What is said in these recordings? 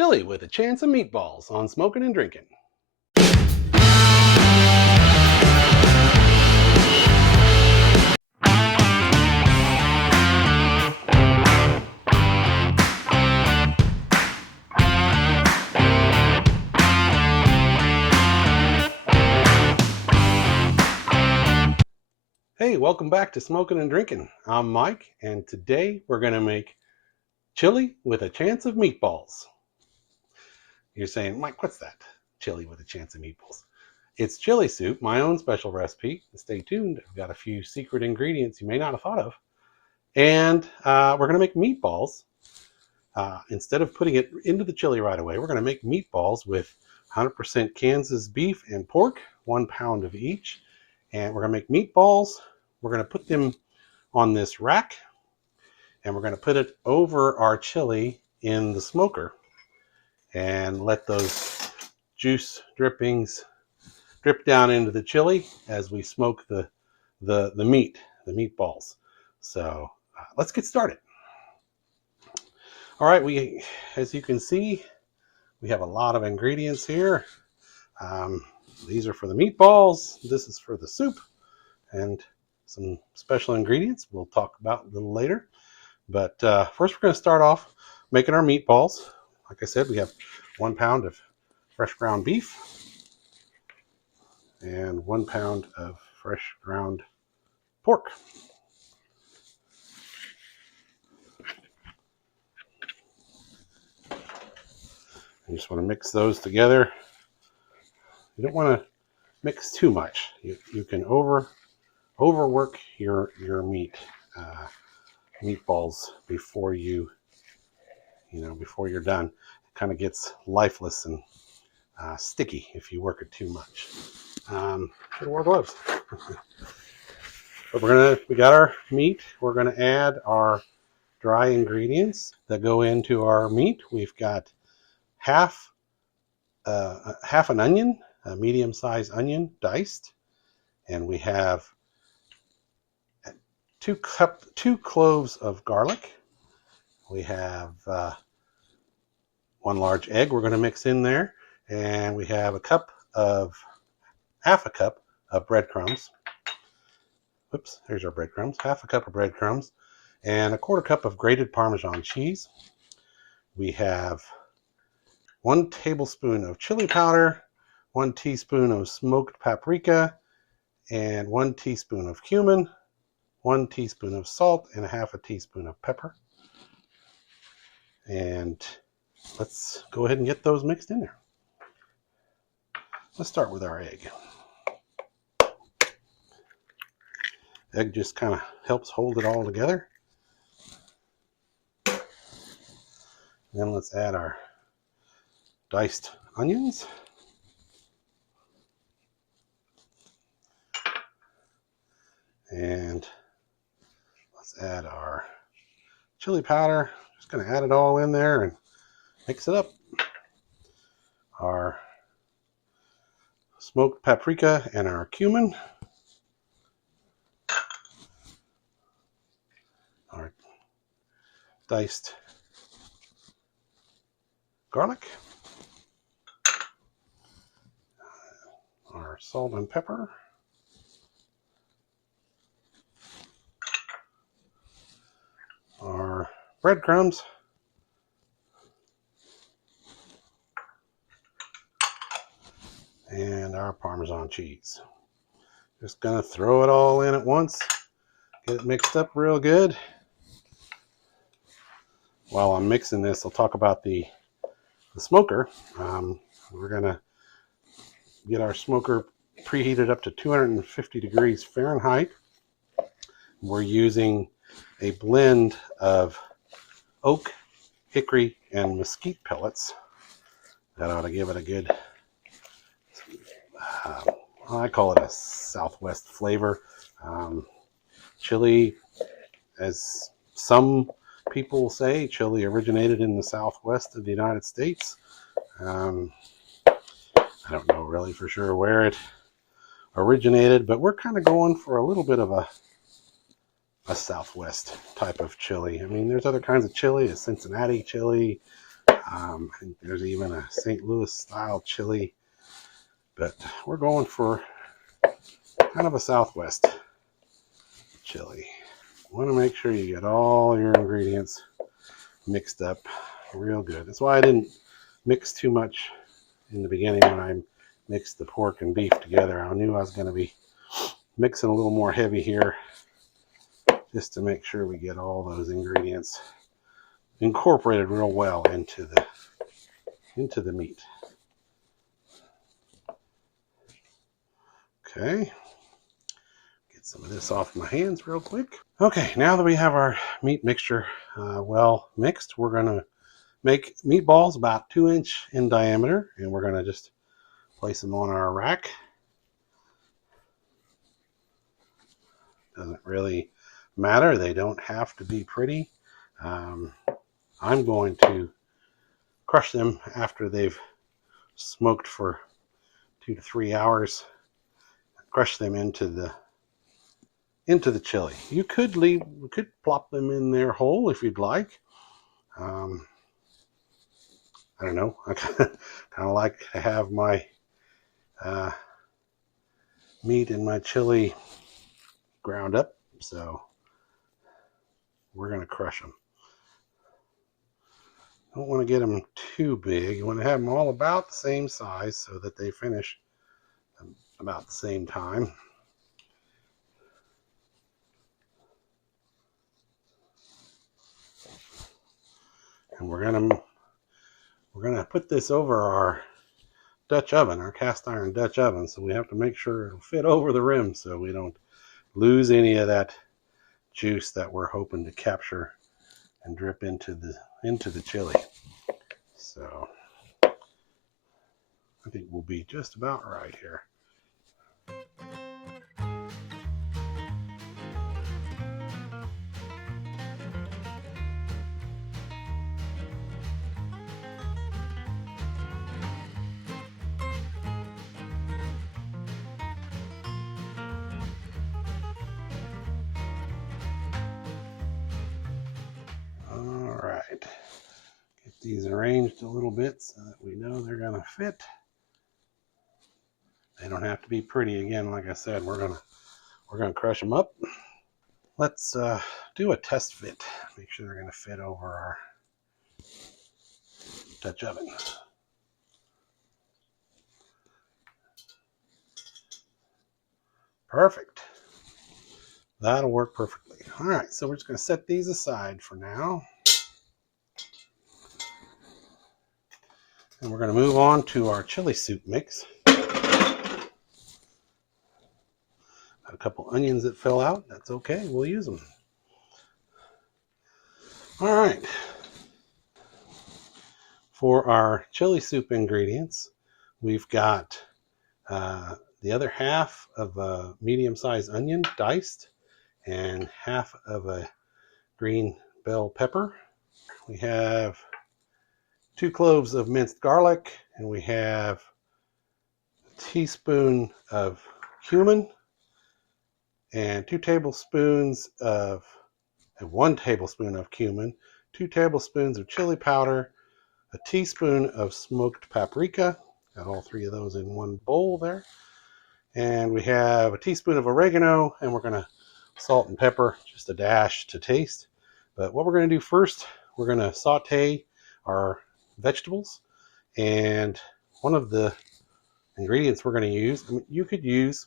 Chili with a Chance of Meatballs on Smoking and Drinking. Hey, welcome back to Smoking and Drinking. I'm Mike, and today we're going to make chili with a chance of meatballs. You're saying, Mike, what's that? Chili with a chance of meatballs. It's chili soup, my own special recipe. Stay tuned. I've got a few secret ingredients you may not have thought of. And we're going to make meatballs. Instead of putting it into the chili right away, we're going to make meatballs with 100% Kansas beef and pork, 1 pound of each. And we're going to make meatballs. We're going to put them on this rack, and we're going to put it over our chili in the smoker and let those juice drippings drip down into the chili as we smoke the meatballs. So let's get started. All right, as you can see, we have a lot of ingredients here. These are for the meatballs. This is for the soup, and some special ingredients we'll talk about a little later. But first we're going to start off making our meatballs. Like I said, we have 1 pound of fresh ground beef and 1 pound of fresh ground pork. You just want to mix those together. You don't want to mix too much. You can overwork your meatballs before you're done. It kind of gets lifeless and sticky if you work it too much. Should wear gloves. But we got our meat. We're gonna add our dry ingredients that go into our meat. We've got half an onion, a medium-sized onion diced, and we have 2 cloves of garlic. We have 1 large egg we're going to mix in there, and we have half a cup of breadcrumbs. Oops, here's our breadcrumbs. Half a cup of breadcrumbs and 1/4 cup of grated Parmesan cheese. We have 1 tablespoon of chili powder, 1 teaspoon of smoked paprika, and 1 teaspoon of cumin, 1 teaspoon of salt, and 1/2 teaspoon of pepper. And let's go ahead and get those mixed in there. Let's start with our egg. Egg just kind of helps hold it all together. Then let's add our diced onions. And let's add our chili powder. Just going to add it all in there and mix it up. Our smoked paprika and our cumin. Our diced garlic. Our salt and pepper. Our breadcrumbs. And our Parmesan cheese. Just gonna throw it all in at once, get it mixed up real good. While I'm mixing this, I'll talk about the smoker. We're gonna get our smoker preheated up to 250 degrees Fahrenheit. We're using a blend of oak, hickory, and mesquite pellets. That ought to give it a good, I call it a Southwest flavor. Chili, as some people say, chili originated in the Southwest of the United States. I don't know really for sure where it originated, but we're kind of going for a little bit of a Southwest type of chili. I mean, there's other kinds of chili, a Cincinnati chili, I think there's even a St. Louis style chili, but we're going for kind of a Southwest chili. You want to make sure you get all your ingredients mixed up real good. That's why I didn't mix too much in the beginning when I mixed the pork and beef together. I knew I was going to be mixing a little more heavy here just to make sure we get all those ingredients incorporated real well into the meat. Okay, get some of this off my hands real quick. Okay, now that we have our meat mixture well mixed, we're going to make meatballs about 2-inch in diameter, and we're going to just place them on our rack. Doesn't really matter. They don't have to be pretty. I'm going to crush them after they've smoked for 2 to 3 hours. Crush them into the chili. You could plop them in there whole if you'd like. I don't know. I kind of like to have my meat and my chili ground up, so we're going to crush them. Don't want to get them too big. You want to have them all about the same size so that they finish about the same time. And we're gonna put this over our Dutch oven, our cast iron Dutch oven, so we have to make sure it'll fit over the rim so we don't lose any of that juice that we're hoping to capture and drip into the chili. So I think we'll be just about right here. All right, get these arranged a little bit so that we know they're gonna fit. They don't have to be pretty. Again, like I said, we're gonna crush them up. Let's do a test fit. Make sure they're gonna fit over our Dutch oven. Perfect. That'll work perfectly. All right, so we're just gonna set these aside for now. And we're gonna move on to our chili soup mix. Got a couple onions that fell out. That's okay, we'll use them. All right. For our chili soup ingredients, we've got the other half of a medium-sized onion diced and half of a green bell pepper. We have 2 cloves of minced garlic, and we have a teaspoon of cumin and 1 tablespoon of cumin, 2 tablespoons of chili powder, a teaspoon of smoked paprika. Got all 3 of those in one bowl there. And we have a teaspoon of oregano, and we're going to salt and pepper, just a dash to taste. But what we're going to do first, we're going to saute our vegetables. And one of the ingredients we're going to use, you could use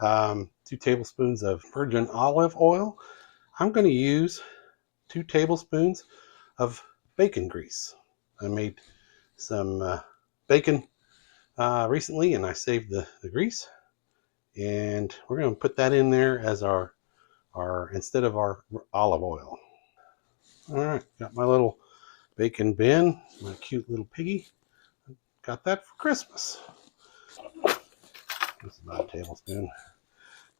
2 tablespoons of virgin olive oil. I'm going to use 2 tablespoons of bacon grease. I made some bacon recently, and I saved the grease. And we're going to put that in there as our instead of our olive oil. All right, got my little bacon bin, my cute little piggy. Got that for Christmas. This is about a tablespoon.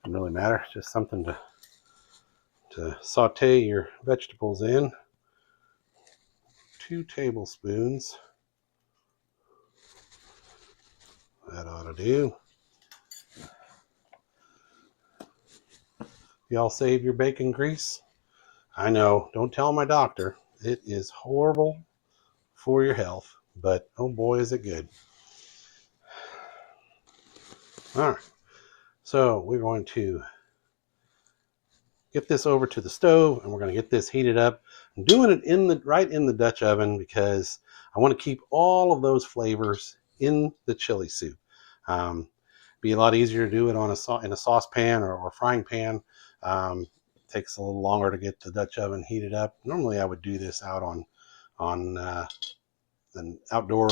Doesn't really matter, just something to saute your vegetables in. 2 tablespoons. That ought to do. Y'all save your bacon grease? I know, don't tell my doctor. It is horrible for your health, but oh boy, is it good. All right, so we're going to get this over to the stove, and we're going to get this heated up. I'm doing it right in the Dutch oven because I want to keep all of those flavors in the chili soup. Be a lot easier to do it in a saucepan or frying pan. Takes a little longer to get the Dutch oven heated up. Normally, I would do this out on an outdoor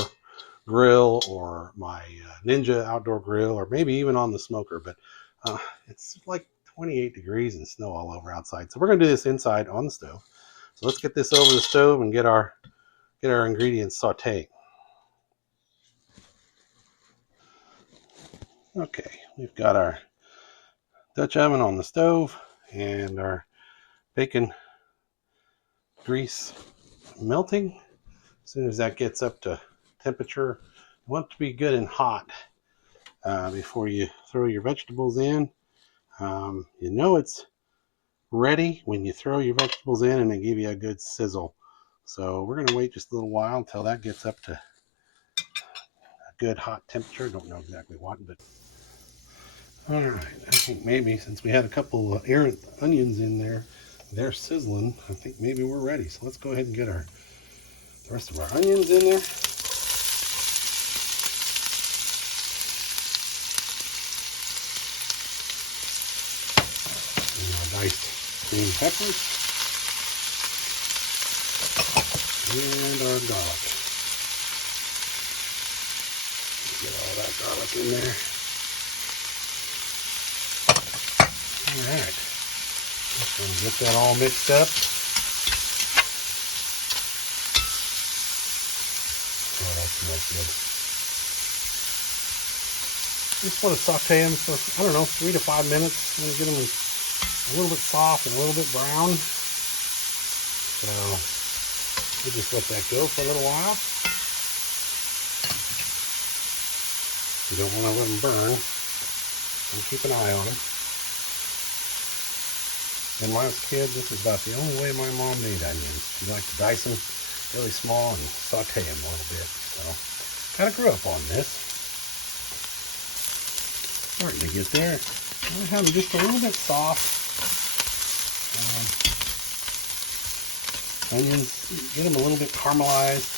grill or my Ninja outdoor grill, or maybe even on the smoker. But it's like 28 degrees and snow all over outside. So we're going to do this inside on the stove. So let's get this over the stove and get our ingredients sauteed. Okay, we've got our Dutch oven on the stove and our bacon grease melting. As soon as that gets up to temperature, you want it to be good and hot before you throw your vegetables in. You know it's ready when you throw your vegetables in and they give you a good sizzle. So we're going to wait just a little while until that gets up to a good hot temperature. Don't know exactly what, but all right. I think maybe since we had a couple of errant onions in there, they're sizzling. I think maybe we're ready. So let's go ahead and get the rest of our onions in there. And our diced green peppers. And our garlic. Get all that garlic in there. Alright. Just going to get that all mixed up. Oh, that smells good. Just want to saute them for, I don't know, 3 to 5 minutes. I'm going to get them a little bit soft and a little bit brown. So we'll just let that go for a little while. You don't want to let them burn. And keep an eye on them. And when I was a kid, this is about the only way my mom made onions. She liked to dice them really small and saute them a little bit. So kind of grew up on this. Starting to get there. I have them just a little bit soft. Onions, get them a little bit caramelized.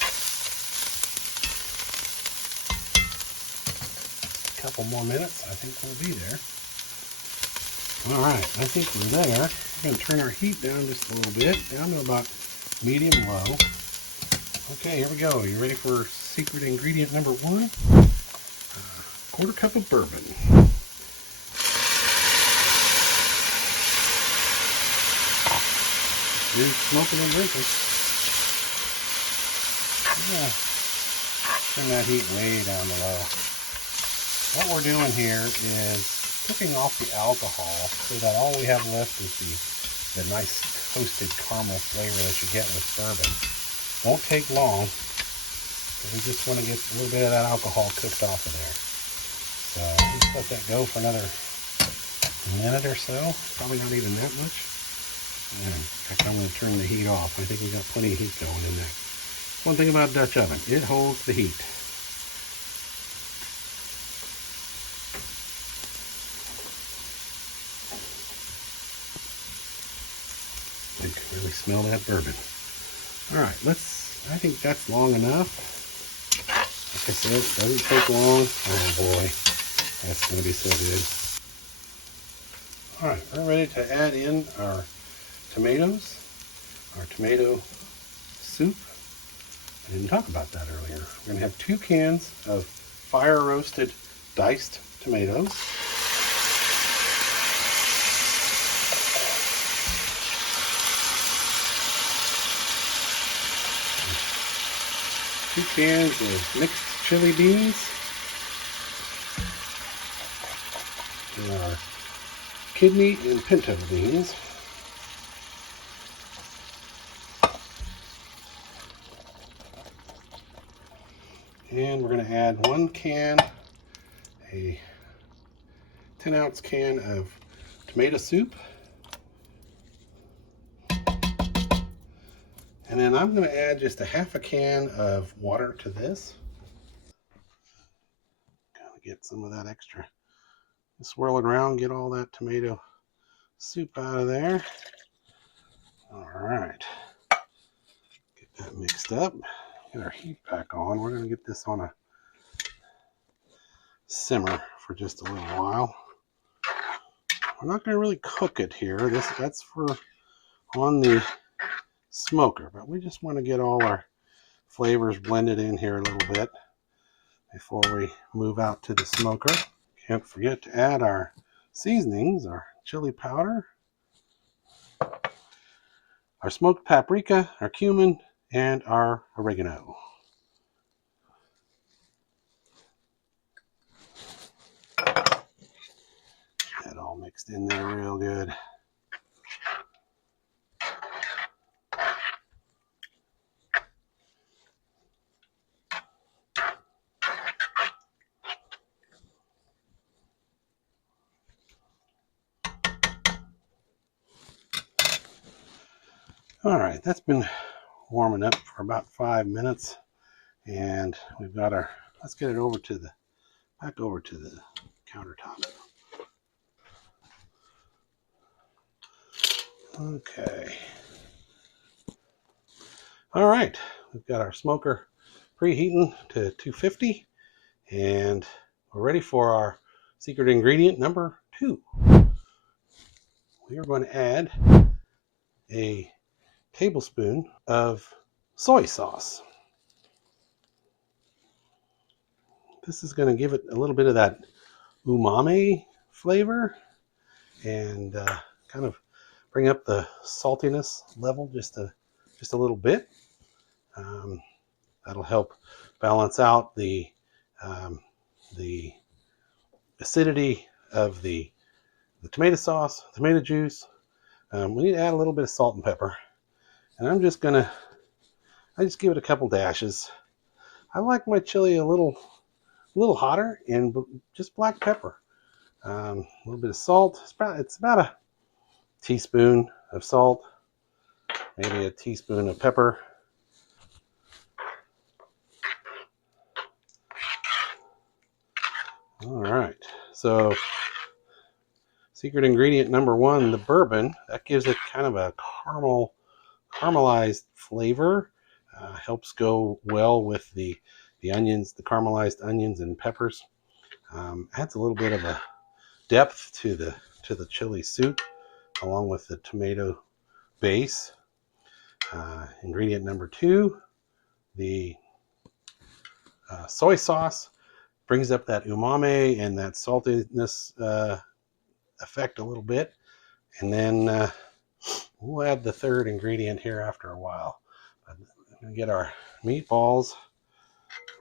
A couple more minutes, I think we'll be there. All right, I think we're there. We're going to turn our heat down just a little bit, down to about medium low. Okay, here we go. You ready for secret ingredient number 1? Quarter cup of bourbon. Good smoking and drinking. Yeah. Turn that heat way down to low. What we're doing here is cooking off the alcohol so that all we have left is the nice toasted caramel flavor that you get with bourbon. Won't take long, but we just want to get a little bit of that alcohol cooked off of there. So just let that go for another minute or so, probably not even that much. And in fact, I'm going to turn the heat off. I think we got plenty of heat going in there. One thing about Dutch oven, it holds the heat. You can really smell that bourbon. All right, I think that's long enough. Like I said, it doesn't take long. Oh boy, that's going to be so good. All right, we're ready to add in our tomatoes, our tomato soup. I didn't talk about that earlier. We're going to have 2 cans of fire roasted diced tomatoes. 2 cans of mixed chili beans. And our kidney and pinto beans. And we're going to add 1 can, a 10-ounce can of tomato soup. And then I'm going to add just a half a can of water to this. Gotta get some of that extra. Swirl it around, get all that tomato soup out of there. All right. Get that mixed up. Get our heat back on. We're going to get this on a simmer for just a little while. We're not going to really cook it here. That's for on the smoker, but we just want to get all our flavors blended in here a little bit before we move out to the smoker. Can't forget to add our seasonings, our chili powder, our smoked paprika, our cumin, and our oregano. That all mixed in there real good. All right, that's been warming up for about 5 minutes, and we've got our, let's get it over to the, back over to the countertop. Okay. All right, we've got our smoker preheating to 250, and we're ready for our secret ingredient number 2. We are going to add a tablespoon of soy sauce. This is going to give it a little bit of that umami flavor and kind of bring up the saltiness level just a little bit. That'll help balance out the acidity of the tomato sauce, tomato juice. We need to add a little bit of salt and pepper, and I just give it a couple dashes. I like my chili a little hotter, and just black pepper. A little bit of salt. It's about a teaspoon of salt, maybe a teaspoon of pepper. All right, so secret ingredient number 1, the bourbon, that gives it kind of a caramelized flavor. Helps go well with the onions, the caramelized onions and peppers. Adds a little bit of a depth to the chili soup, along with the tomato base. Ingredient number 2, the soy sauce, brings up that umami and that saltiness effect a little bit. And then we'll add the third ingredient here after a while. We're going to get our meatballs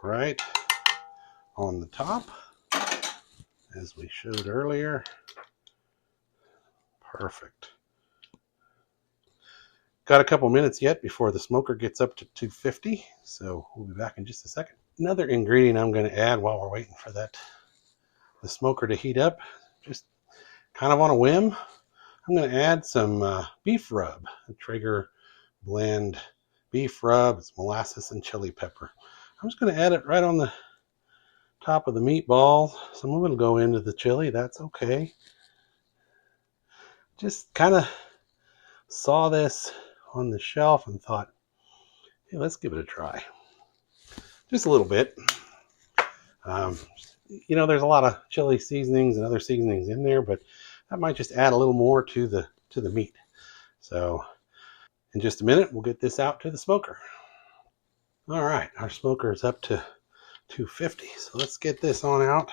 right on the top, as we showed earlier. Perfect. Got a couple minutes yet before the smoker gets up to 250, so we'll be back in just a second. Another ingredient I'm going to add while we're waiting for the smoker to heat up, just kind of on a whim, I'm going to add some beef rub, a Traeger blend beef rub. It's molasses and chili pepper. I'm just going to add it right on the top of the meatball. Some of it will go into the chili. That's okay. Just kind of saw this on the shelf and thought, hey, let's give it a try. Just a little bit. There's a lot of chili seasonings and other seasonings in there, but that might just add a little more to the meat. So in just a minute, we'll get this out to the smoker. All right, our smoker is up to 250. So let's get this on out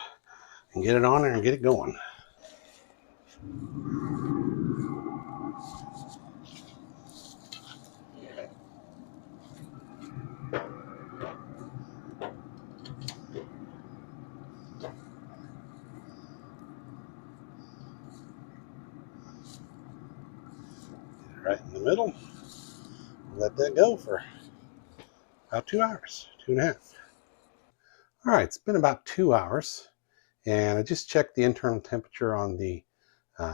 and get it on there and get it going. Right in the middle. Let that go for about 2 hours, 2.5. All right, it's been about 2 hours, and I just checked the internal temperature on the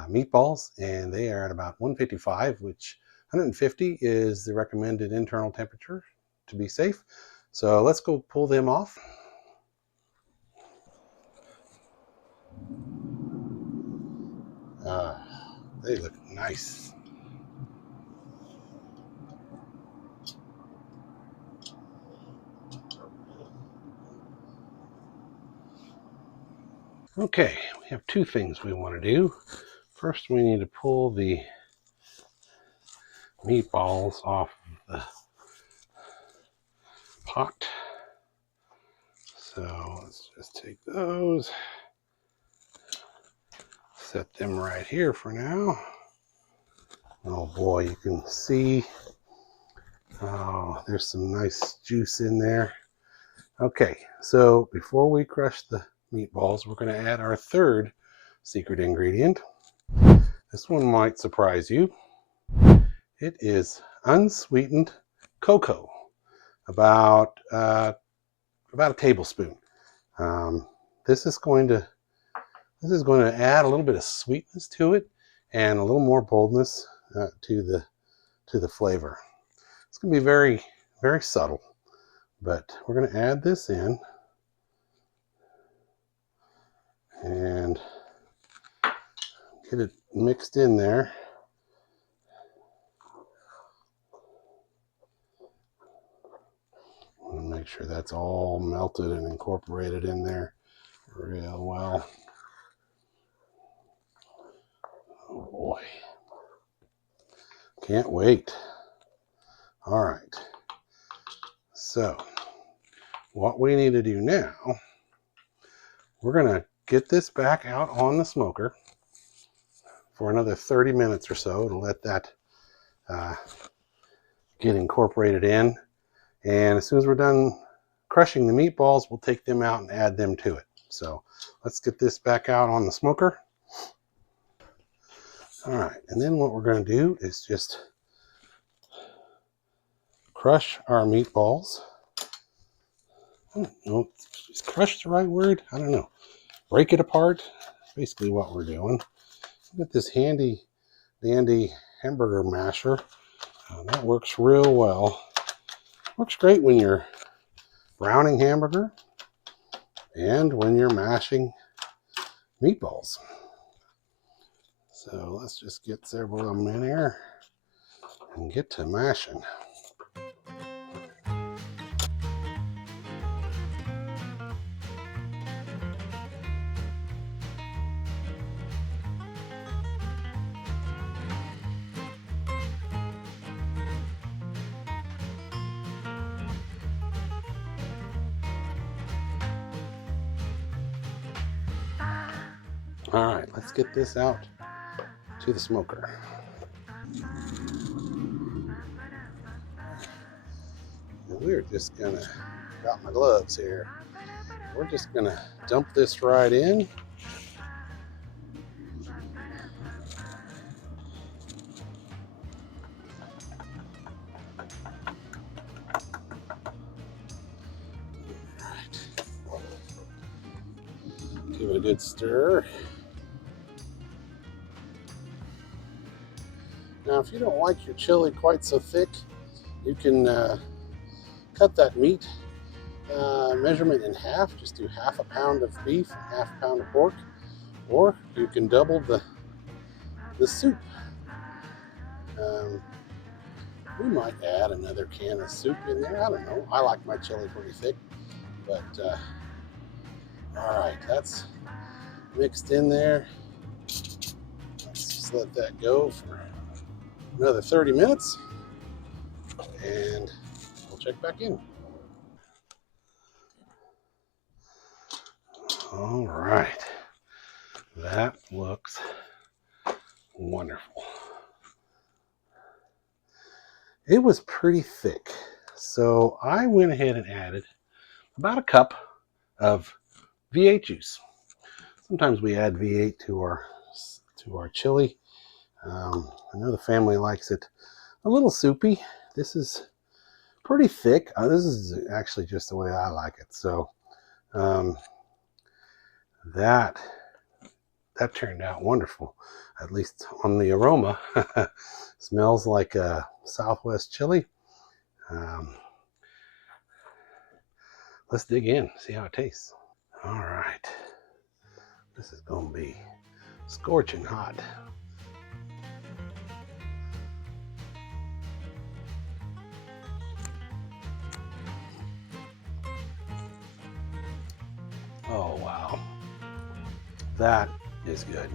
meatballs, and they are at about 155, which 150 is the recommended internal temperature to be safe. So let's go pull them off. They look nice. Okay, we have two things we want to do. First, we need to pull the meatballs off of the pot. So let's just take those, set them right here for now. Oh boy, you can see, oh, there's some nice juice in there. Okay, so before we crush the meatballs, we're going to add our third secret ingredient. This one might surprise you. It is unsweetened cocoa, about a tablespoon. Um, this is going to add a little bit of sweetness to it and a little more boldness to the flavor. It's going to be very, very subtle, but we're going to add this in and get it mixed in there. Make sure that's all melted and incorporated in there real well. Oh boy. Can't wait. All right. So what we need to do now, we're going to get this back out on the smoker for another 30 minutes or so to let that get incorporated in. And as soon as we're done crushing the meatballs, we'll take them out and add them to it. So let's get this back out on the smoker. All right, and then what we're going to do is just crush our meatballs. I don't know, is crush the right word? I don't know. Break it apart. That's basically what we're doing. Get this handy dandy hamburger masher. That works real well. Works great when you're browning hamburger and when you're mashing meatballs. So let's just get several of them in here and get to mashing. All right, let's get this out to the smoker. And we're just gonna, got my gloves here. We're just gonna dump this right in. Give it a good stir. Now, if you don't like your chili quite so thick, you can cut that meat measurement in half. Just do half a pound of beef and half a pound of pork. Or you can double the soup. We might add another can of soup in there. I don't know. I like my chili pretty thick. But, all right, that's mixed in there. Let's just let that go for another 30 minutes. And we'll check back in. All right. That looks wonderful. It was pretty thick, so I went ahead and added about a cup of V8 juice. Sometimes we add V8 to our chili. I know the family likes it a little soupy. This is pretty thick. This is actually just the way I like it. So that turned out wonderful. at least on the aroma. Smells like a Southwest chili. Let's dig in, see how it tastes. All right, this is gonna be scorching hot. Oh wow, that is good.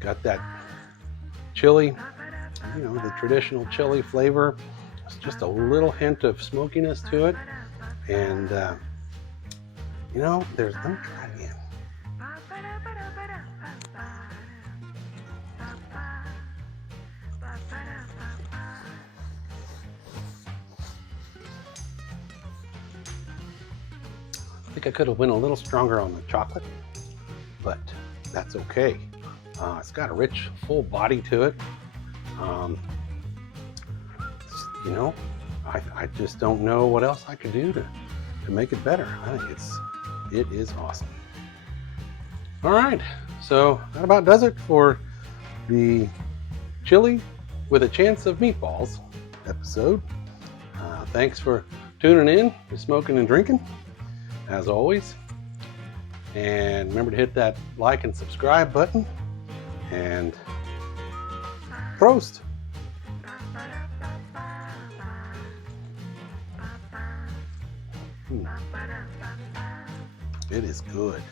Got that chili, the traditional chili flavor. It's just a little hint of smokiness to it, and let me try it again. I think I could have went a little stronger on the chocolate, but that's okay. It's got a rich, full body to it. I just don't know what else I could do to make it better. I think it is awesome. All right, so that about does it for the Chili with a Chance of Meatballs episode. Thanks for tuning in to Smoking and Drinking, as always. And remember to hit that like and subscribe button. And Prost! It is good.